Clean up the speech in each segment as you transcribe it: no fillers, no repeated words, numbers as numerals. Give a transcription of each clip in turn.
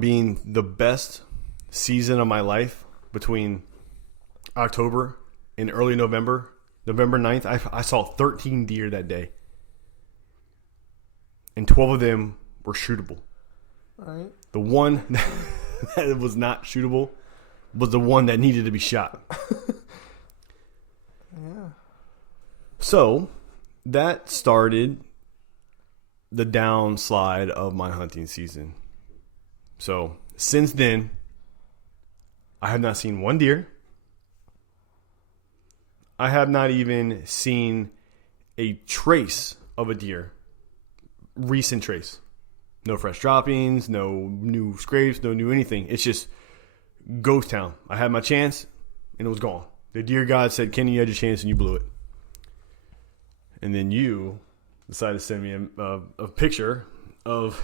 being the best season of my life between October and early November, November 9th, I saw 13 deer that day. And 12 of them were shootable. All right. The one that was not shootable was the one that needed to be shot. Yeah. So that started the downslide of my hunting season. So since then, I have not seen one deer. I have not even seen a trace of a deer. Recent trace. No fresh droppings, no new scrapes, no new anything. It's just ghost town. I had my chance and it was gone. The deer god said, Kenny, you had your chance and you blew it. And then you decided to send me a picture of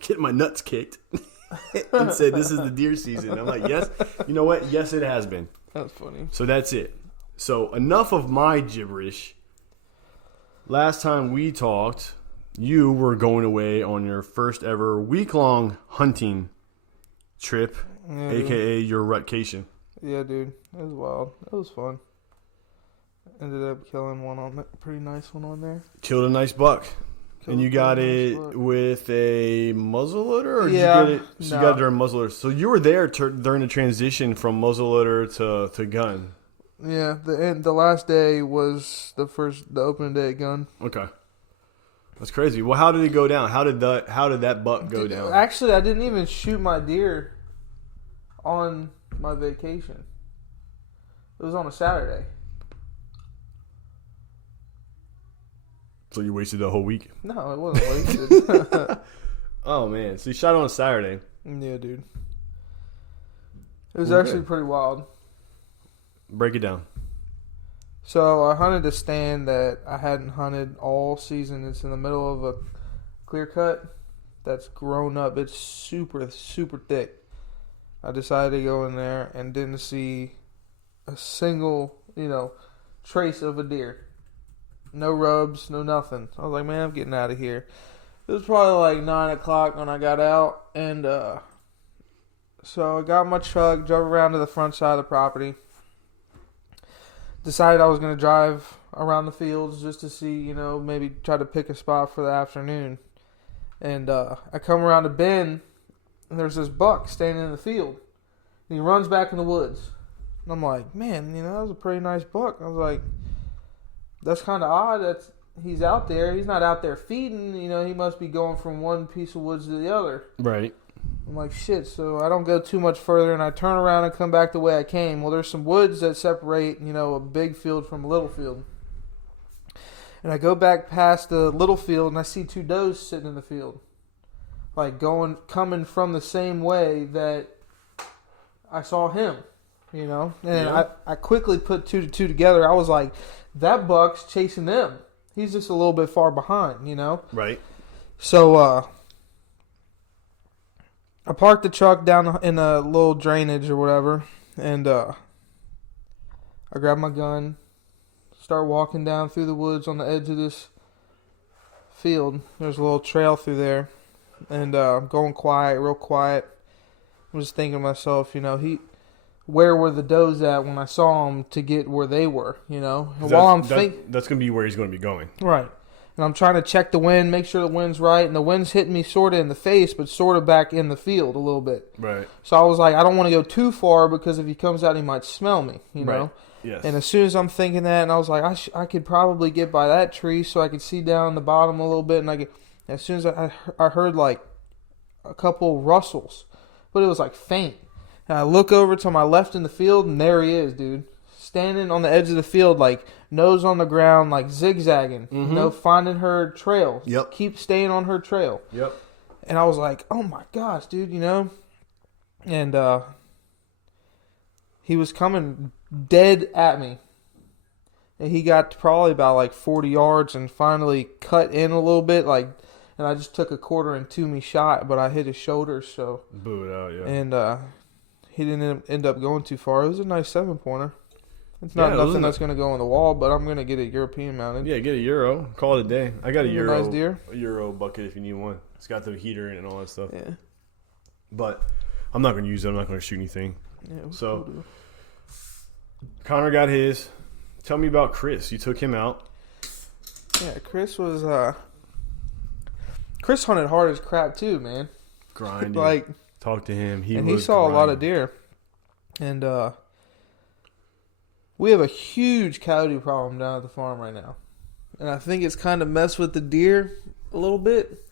getting my nuts kicked and said, this is the deer season. I'm like, yes. You know what? Yes, it has been. That's funny. So that's it. So enough of my gibberish. Last time we talked, you were going away on your first ever week-long hunting trip, Yeah, a.k.a. your rutcation. Yeah, dude. It was wild. It was fun. Ended up killing one on that pretty nice one on there. Killed a nice buck. Killed And you a got pretty it nice buck. with a muzzleloader? Or Yeah, did you get it? So no. you got it during muzzleloader. So you were there during the transition from muzzleloader to gun. Yeah, the last day was the opening day at gun. Okay. That's crazy. Well, how did it go down? How did that buck go down? Actually, I didn't even shoot my deer on my vacation. It was on a Saturday. So you wasted the whole week? No, it wasn't wasted. Oh, man. So you shot on a Saturday. Yeah, dude. It was Well, actually good. pretty wild. Break it down. So I hunted a stand that I hadn't hunted all season. It's in the middle of a clear cut that's grown up. It's super, super thick. I decided to go in there and didn't see a single, trace of a deer. No rubs, no nothing. I was like, man, I'm getting out of here. It was probably like 9 o'clock when I got out. And so I got my truck, drove around to the front side of the property. Decided I was going to drive around the fields just to see, maybe try to pick a spot for the afternoon. And I come around a bend, and there's this buck standing in the field. And he runs back in the woods. And I'm like, man, that was a pretty nice buck. I was like, that's kind of odd. He's out there. He's not out there feeding. He must be going from one piece of woods to the other. Right. I'm like, shit, so I don't go too much further, and I turn around and come back the way I came. Well, there's some woods that separate, a big field from a little field. And I go back past the little field, and I see two does sitting in the field. Like, coming from the same way that I saw him, And Yeah. I quickly put two to two together. I was like, that buck's chasing them. He's just a little bit far behind, Right. So, I parked the truck down in a little drainage or whatever, and I grab my gun, start walking down through the woods on the edge of this field. There's a little trail through there, and I'm going quiet, real quiet. I'm just thinking to myself, where were the does at when I saw them to get where they were, And while I'm thinking, that's going to be where he's going to be going. right. And I'm trying to check the wind, make sure the wind's right. And the wind's hitting me sort of in the face, but sort of back in the field a little bit. Right. So I was like, I don't want to go too far because if he comes out, he might smell me, Right. know? Yes. And as soon as I'm thinking that, and I was like, I could probably get by that tree so I could see down the bottom a little bit. And as soon as I heard like a couple rustles, but it was like faint. And I look over to my left in the field, and there he is, dude. Standing on the edge of the field, like nose on the ground, like zigzagging, finding her trail. Yep. Keep staying on her trail. Yep. And I was like, oh my gosh, dude, And he was coming dead at me. And he got probably about like 40 yards and finally cut in a little bit, and I just took a 1/4 me shot, but I hit his shoulder, so. Blew it out, yeah. And he didn't end up going too far. It was a nice 7-pointer. It's not nothing that's going to go on the wall, but I'm going to get it European mounted. Yeah, get a Euro. Call it a day. I got a Euro. Nice deer. A Euro bucket if you need one. It's got the heater in it and all that stuff. Yeah. But I'm not going to use it. I'm not going to shoot anything. Yeah, it was So, cool, dude. Connor got his. Tell me about Chris. You took him out. Yeah, Chris hunted hard as crap too, man. Grinding. Like, talk to him. He saw a lot of deer. And we have a huge coyote problem down at the farm right now. And I think it's kind of messed with the deer a little bit.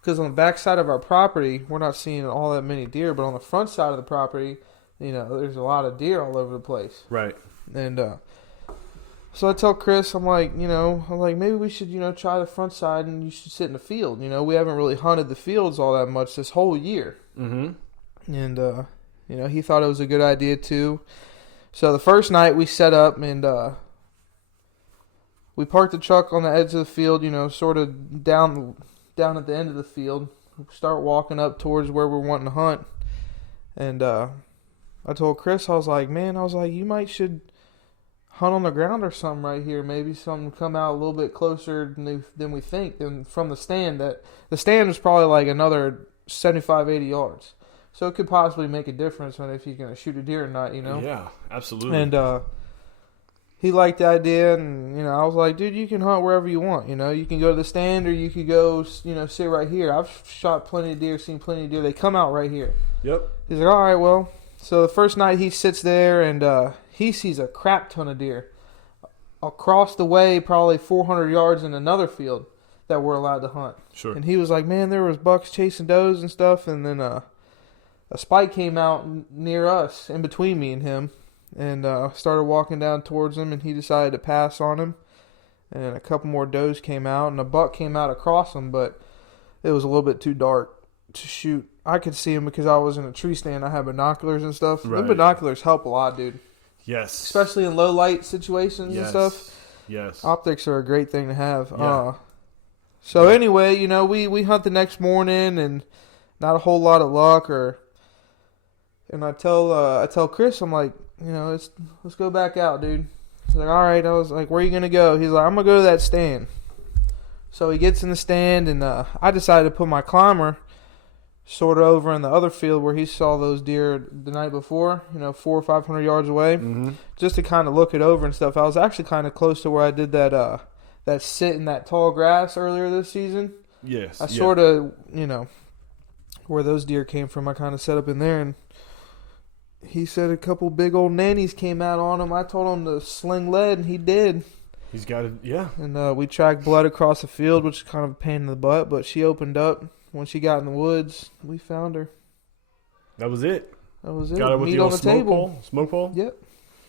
Because on the back side of our property, we're not seeing all that many deer. But on the front side of the property, there's a lot of deer all over the place. Right. And so I tell Chris, I'm like, maybe we should, try the front side and you should sit in the field. We haven't really hunted the fields all that much this whole year. Mm-hmm. And, he thought it was a good idea too. So the first night we set up and we parked the truck on the edge of the field, sort of down at the end of the field. We start walking up towards where we're wanting to hunt. And I told Chris, I was like, you should hunt on the ground or something right here. Maybe something come out a little bit closer than we think than from the stand. That the stand was probably like another 75, 80 yards. So it could possibly make a difference on if you're going to shoot a deer or not, Yeah, absolutely. And he liked the idea, and, I was like, dude, you can hunt wherever you want. You can go to the stand or you could go, sit right here. I've shot plenty of deer, seen plenty of deer. They come out right here. Yep. He's like, all right, well. So the first night he sits there and he sees a crap ton of deer. Across the way, probably 400 yards in another field that we're allowed to hunt. Sure. And he was like, man, there was bucks chasing does and stuff. And then a spike came out near us, in between me and him. And started walking down towards him, and he decided to pass on him. And a couple more does came out, and a buck came out across him, but it was a little bit too dark to shoot. I could see him because I was in a tree stand. I had binoculars and stuff. Right. The binoculars help a lot, dude. Yes. Especially in low light situations and stuff. Yes. Optics are a great thing to have. Yeah. So anyway, we hunt the next morning and not a whole lot of luck. And I tell Chris, I'm like, let's go back out, dude. He's like, all right. I was like, where are you gonna go? He's like, I'm gonna go to that stand. So he gets in the stand, and I decided to put my climber sort of over in the other field where he saw those deer the night before, 400 or 500 yards away, just to kind of look it over and stuff. I was actually kind of close to where I did that sit in that tall grass earlier this season. Yes. I sort of, where those deer came from, I kind of set up in there, and he said a couple big old nannies came out on him. I told him to sling lead, and he did. He's got it, yeah. And we tracked blood across the field, which is kind of a pain in the butt, but she opened up. When she got in the woods, we found her. That was it. That was it. Got her with Meat the on old the smoke table. pole? Smoke pole? Yep.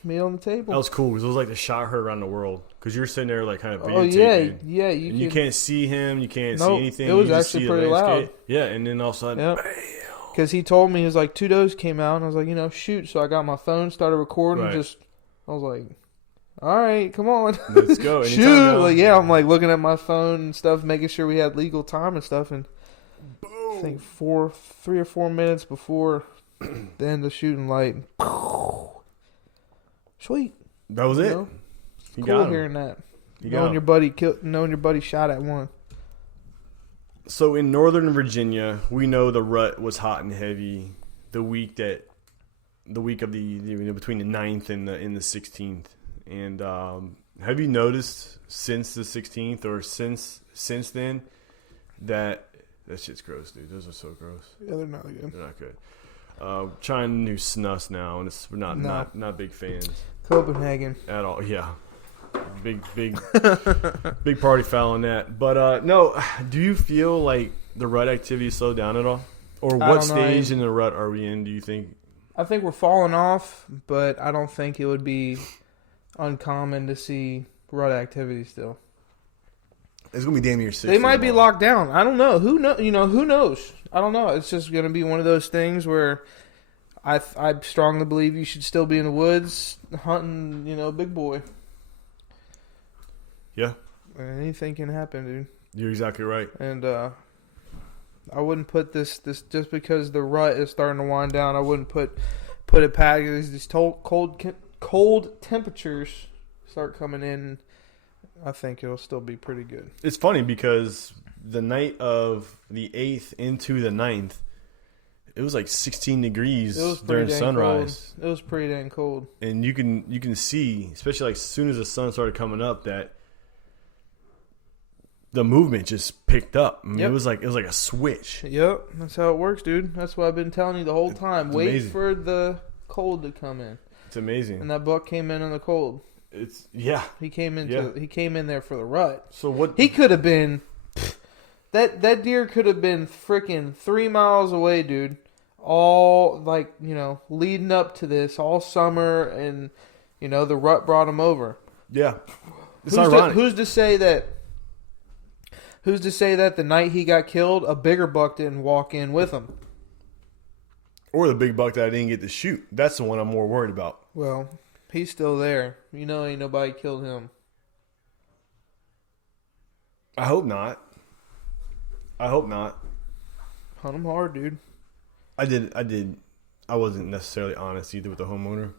Meat on the table. That was cool because it was like the shot heard around the world. Because you're sitting there like kind of videotaping. Oh, yeah. You can't see him. You can't see Nope, anything. it was you just actually see pretty the landscape. loud. Yeah, and then all of a sudden, Yep. bam. Because he told me, he was like, 2 does came out. And I was like, shoot. So I got my phone, started recording. Right. I was like, all right, come on. Let's go. Anytime Shoot. now. Like, yeah, I'm like looking at my phone and stuff, making sure we had legal time and stuff. And I think 3 or 4 minutes before the end of shooting light. Sweet. That was it. He Cool got him. hearing that. He Knowing got your buddy shot at one. So in Northern Virginia, we know the rut was hot and heavy the week of the between the 9th and the 16th. And have you noticed since the 16th or since then that shit's gross, dude? Those are so gross. Yeah, they're not good. They're not good. Trying new snus now, and we're not big fans Copenhagen at all. Yeah, big big party foul on that. But no, do you feel like the rut activity slowed down at all, or what stage in the rut are we in? Do you think? I think we're falling off, but I don't think it would be uncommon to see rut activity still. It's gonna be damn near 6. They might be locked down. I don't know. Who knows? I don't know. It's just gonna be one of those things where I strongly believe you should still be in the woods hunting. Big boy. Yeah. Anything can happen, dude. You're exactly right. And I wouldn't put this just because the rut is starting to wind down. I wouldn't put it past these cold temperatures start coming in. I think it'll still be pretty good. It's funny because the night of the 8th into the 9th, it was like 16 degrees It was during pretty dang sunrise. cold. It was pretty dang cold. And you can see, especially like as soon as the sun started coming up, that the movement just picked up. I mean, Yep. it was like a switch. Yep, that's how it works, dude. That's what I've been telling you the whole time. It's Wait amazing. for the cold to come in. It's amazing. And that buck came in the cold. He came in there for the rut. So what He could have been that deer could have been freaking 3 miles away, dude. All like, leading up to this all summer, and the rut brought him over. Yeah. It's ironic. Who's to say that the night he got killed, a bigger buck didn't walk in with him? Or the big buck that I didn't get to shoot. That's the one I'm more worried about. Well, he's still there. Ain't nobody killed him. I hope not. Hunt him hard, dude. I did. I wasn't necessarily honest either with the homeowner.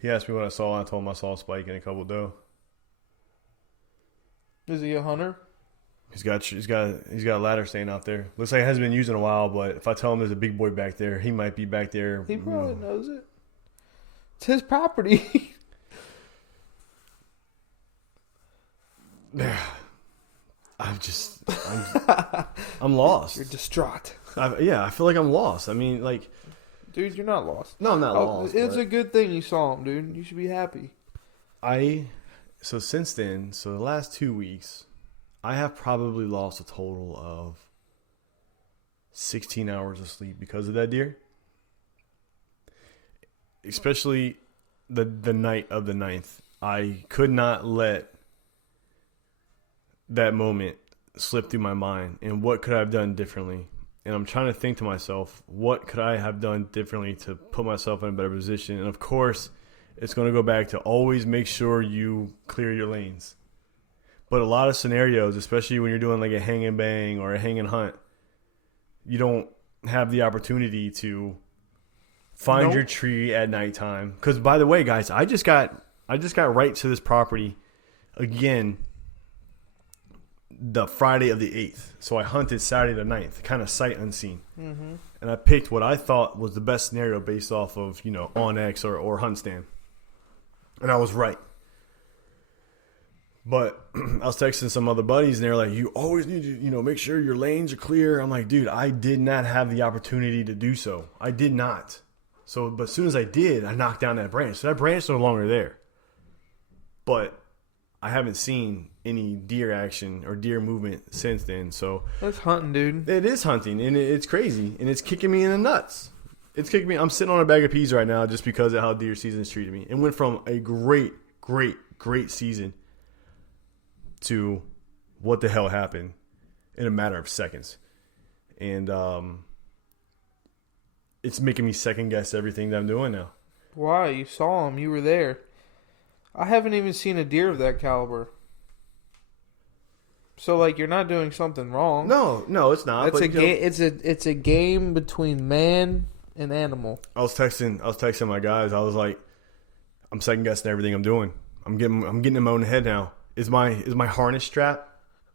He asked me what I saw, and I told him I saw a spike and a couple doe. Is he a hunter? He's got a ladder staying out there. Looks like it hasn't been used in a while, but if I tell him there's a big boy back there, he might be back there. He probably knows it. It's his property. I'm lost. You're distraught. I feel like I'm lost. I mean, like, Dude, you're not lost. no, I'm not lost. It's but a good thing you saw him, dude. You should be happy. So since then, the last 2 weeks, I have probably lost a total of 16 hours of sleep because of that deer. Especially the night of the 9th. I could not let that moment slip through my mind. And what could I have done differently? And I'm trying to think to myself, what could I have done differently to put myself in a better position? And of course, it's going to go back to always make sure you clear your lanes. But a lot of scenarios, especially when you're doing like a hang and bang or a hang and hunt, you don't have the opportunity to find your tree at nighttime. Because by the way, guys, I just got right to this property again the Friday of the 8th. So I hunted Saturday the 9th, kind of sight unseen. Mm-hmm. And I picked what I thought was the best scenario based off of, OnX or Hunt Stand. And I was right. But I was texting some other buddies, and they're like, you always need to, make sure your lanes are clear. I'm like, dude, I did not have the opportunity to do so. I did not. So, but as soon as I did, I knocked down that branch. So that branch is no longer there. But I haven't seen any deer action or deer movement since then. So that's hunting, dude. It is hunting, and it's crazy, and it's kicking me in the nuts. It's kicking me. I'm sitting on a bag of peas right now just because of how deer season has treated me. It went from a great season to what the hell happened in a matter of seconds. And it's making me second guess everything that I'm doing now. Why? You saw him. You were there. I haven't even seen a deer of that caliber. So, you're not doing something wrong. No, it's not. It's a game between man and animal. I was texting my guys. I was like, I'm second guessing everything I'm doing. I'm getting in my own head now. Is my harness strap?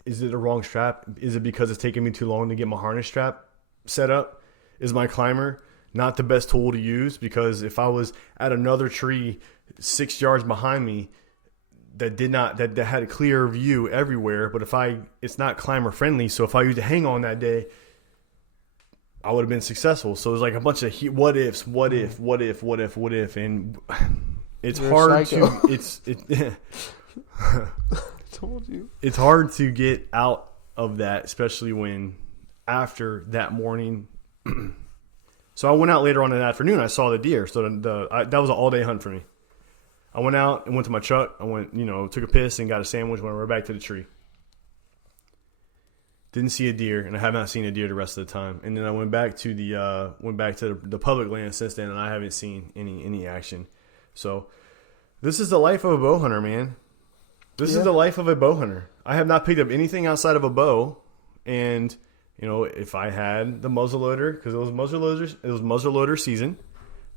Is it a wrong strap? Is it because it's taking me too long to get my harness strap set up? Is my climber not the best tool to use? Because if I was at another tree 6 yards behind me that had a clear view everywhere, but it's not climber friendly, so if I used a hang on that day, I would have been successful. So it's like a bunch of what ifs, and it's hard to I told you. It's hard to get out of that, especially when after that morning. So I went out later on in the afternoon. I saw the deer. So that was an all-day hunt for me. I went out and went to my truck. I went, took a piss and got a sandwich. Went right back to the tree. Didn't see a deer, and I have not seen a deer the rest of the time. And then I went back to the public land since then, and I haven't seen any action. So this is the life of a bow hunter, man. This is the life of a bow hunter. I have not picked up anything outside of a bow, and if I had the muzzleloader, because it was muzzleloader season.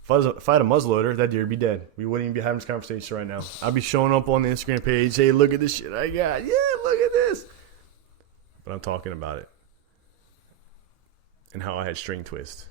If I had a muzzleloader, that deer would be dead. We wouldn't even be having this conversation right now. I'd be showing up on the Instagram page, hey, look at this shit I got. Yeah, look at this. But I'm talking about it. and how I had string twist.